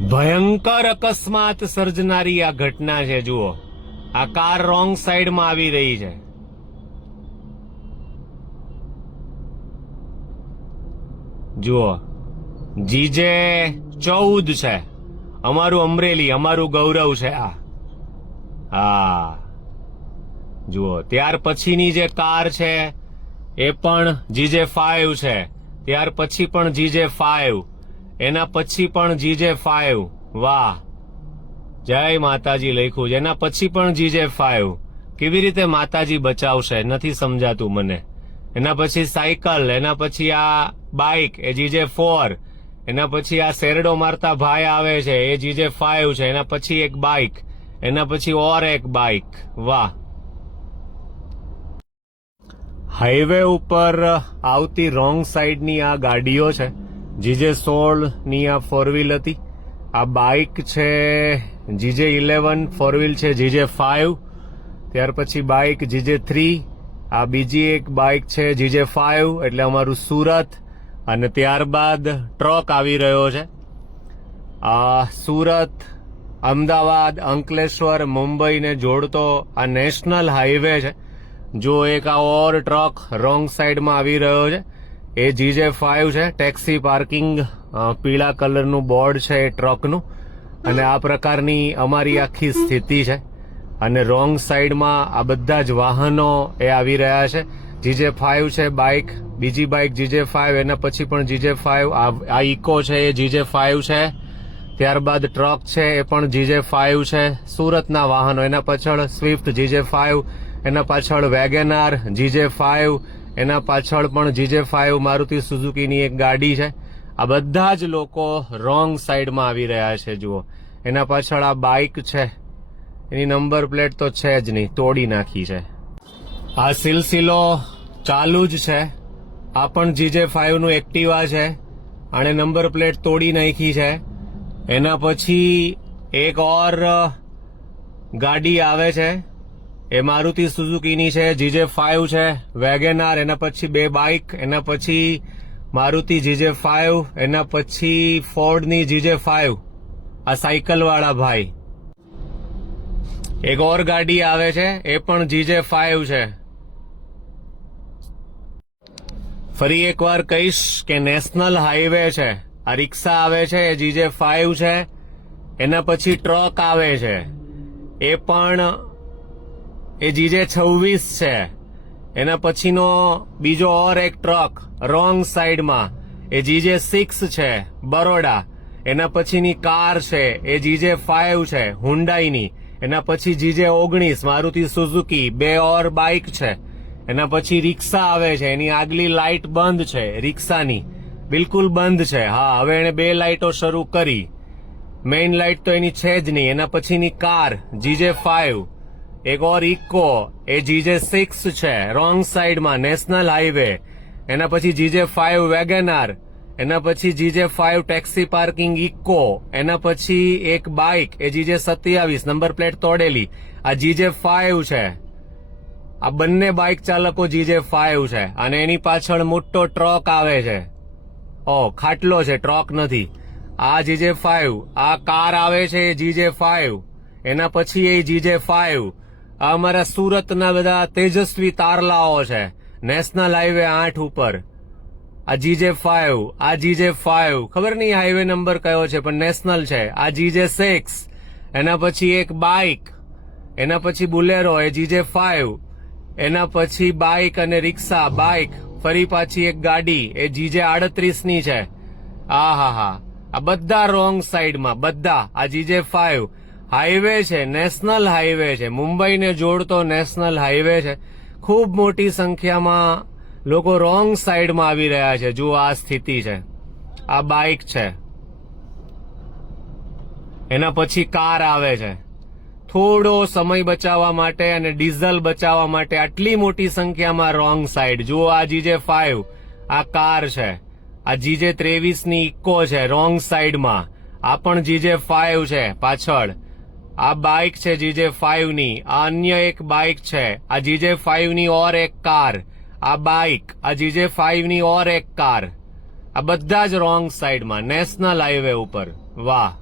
ભયંકર અકસ્માત સર્જનારી આ ઘટના છે. જુઓ, આ કાર રોંગ સાઈડમાં આવી રહી છે. જુઓ, જીજે 14 છે, અમારું અમરેલી, અમારું ગૌરવ છે આ. હા, જુઓ, ત્યાર પછીની જે કાર છે એ પણ જીજે 5 છે. ત્યાર પછી પણ જીજે 5, એના પછી પણ જીજે 5. વાહ, જય માતાજી લખ્યું છે. એના પછી પણ જીજે 5. કેવી રીતે માતાજી બચાવશે નથી સમજાતું મને. એના પછી સાયકલ, એના પછી આ બાઇક એ જીજે 4, એના પછી આ શેરડો મારતા ભાઈ આવે છે એ જીજે 5 છે. એના પછી એક બાઇક, એના પછી ઓર એક બાઇક. વાહ. હાઈવે ઉપર આવતી રોંગ સાઈડની આ ગાડીઓ છે. જીજે 16 ની આ 4 વ્હીલ હતી. આ બાઇક છે જીજે 11, 4 વ્હીલ છે જીજે 5. ત્યાર પછી બાઇક જીજે 3. આ બીજી એક બાઇક છે જીજે 5, એટલે અમારું સુરત. અને ત્યારબાદ ટ્રક આવી રહ્યો છે. આ સુરત, અમદાવાદ, અંકલેશ્વર, મુંબઈને જોડતો આ નેશનલ હાઈવે છે. જો એક આ ઓર ટ્રક રોંગ સાઈડમાં આવી રહ્યો છે એ જીજે 5 છે. ટેક્સી પાર્કિંગ, પીળા કલરનું બોર્ડ છે એ ટ્રકનું. અને આ પ્રકારની અમારી આખી સ્થિતિ છે. અને રોંગ સાઈડમાં આ બધા જ વાહનો એ આવી રહ્યા છે. જીજે 5 છે બાઇક, બીજી બાઇક જીજે 5, એના પછી પણ જીજે 5. આ ઇકો છે એ જીજે 5 છે. ત્યારબાદ ટ્રક છે એ પણ જીજે 5 છે. સુરતના વાહનો, એના પાછળ સ્વિફ્ટ જીજે 5, એના પાછળ વેગેનાર જીજે 5, એના પાછળ પણ જીજે 5 મારુતિ સુઝુકીની એક ગાડી છે. આ બધા જ લોકો રોંગ સાઈડમાં આવી રહ્યા છે. જુઓ, એના પાછળ આ બાઇક છે, એની નંબર પ્લેટ તો છે જ નહીં, તોડી નાખી છે. આ સિલસિલો ચાલુ જ છે. આ પણ જીજે 5 નું એક્ટિવા છે, આણે નંબર પ્લેટ તોડી નાખી છે. એના પછી એક ઓર ગાડી આવે છે, એ મારુતિ સુઝુકીની છે, જીજે 5 છે. વેગેનાર, એના પછી 2 બાઇક, એના પછી મારુતિ જીજે 5, એના પછી ફોર્ડની જીજે 5. આ સાયકલ વાળા ભાઈ. એક ઓર ગાડી આવે છે, એ પણ જીજે 5 છે. ફરી એકવાર કહીશ કે નેશનલ હાઈવે છે. આ રિક્ષા આવે છે એ જીજે 5 છે. એના પછી ટ્રક આવે છે એ પણ એ જીજે 26 છે. એના પછીનો બીજો ઓર એક ટ્રક રોંગ સાઈડમાં એ જીજે 6 છે, બરોડા. એના પછીની કાર છે એ જીજે 5 છે, હુન્ડાઈની. એના પછી જીજે 19 મારુતિ સુઝુકી. 2 ઓર બાઇક છે. એના પછી રિક્ષા આવે છે, એની આગલી લાઇટ બંધ છે, રિક્ષાની બિલકુલ બંધ છે. હા, હવે એને 2 લાઇટો શરૂ કરી, મેઇન લાઇટ તો એની છે જ નહીં. એના પછીની કાર જીજે 5, એક ઓર ઇકો એ જીજે 6 છે, રોંગ સાઈડમાં નેશનલ હાઈવે. એના પછી જીજે 5 વેગેનાર, એના પછી જીજે 5 ટેક્સી પાર્કિંગ ઇકો. એના પછી એક બાઇક એ જીજે 27, નંબર પ્લેટ તોડેલી. આ જીજે 5 છે. આ બંને બાઇક ચાલકો જીજે 5 છે. અને એની પાછળ મોટો ટ્રક આવે છે. ખાટલો છે, ટ્રક નથી. આ જીજે 5. આ કાર આવે છે એ જીજે 5. એના પછી એ જીજે 5. આ અમારા સુરતના બધા તેજસ્વી તારલાઓ છે નેશનલ હાઈવે 8 ઉપર. આ જીજે 5, આ જીજે 5, ખબર નહીં હાઈવે નંબર કયો છે પણ નેશનલ છે. આ જીજે 6, એના પછી એક બાઇક, એના પછી બુલેરો એ જીજે 5. એના પછી બાઇક અને રિક્ષા, બાઇક, ફરી પાછી એક ગાડી એ જીજે 38 ની છે. આ બધા રોંગ સાઈડમાં, બધા. આ જીજે 5 હાઈવે છે, નેશનલ હાઈવે છે, મુંબઈને જોડતો નેશનલ હાઈવે છે. ખૂબ મોટી સંખ્યામાં લોકો રોંગ સાઈડમાં આવી રહ્યા છે. જુઓ, આ સ્થિતિ છે. આ બાઇક છે, એના પછી કાર આવે છે. થોડો સમય બચાવવા માટે અને ડીઝલ બચાવવા માટે આટલી મોટી સંખ્યામાં રોંગ સાઈડ. જુઓ, આ જીજે 5, આ કાર છે. આ જીજે 23 ની ઇકો છે, રોંગ સાઈડમાં. આ પણ જીજે 5 છે પાછળ. આ બાઇક છે જીજે 5 ની. આ અન્ય એક બાઇક છે. આ જીજે 5 ની ઓર એક કાર. આ બાઇક, આ જીજે 5 ની ઓર એક કાર. આ બધા જ રોંગ સાઈડમાં નેશનલ હાઈવે ઉપર. વાહ.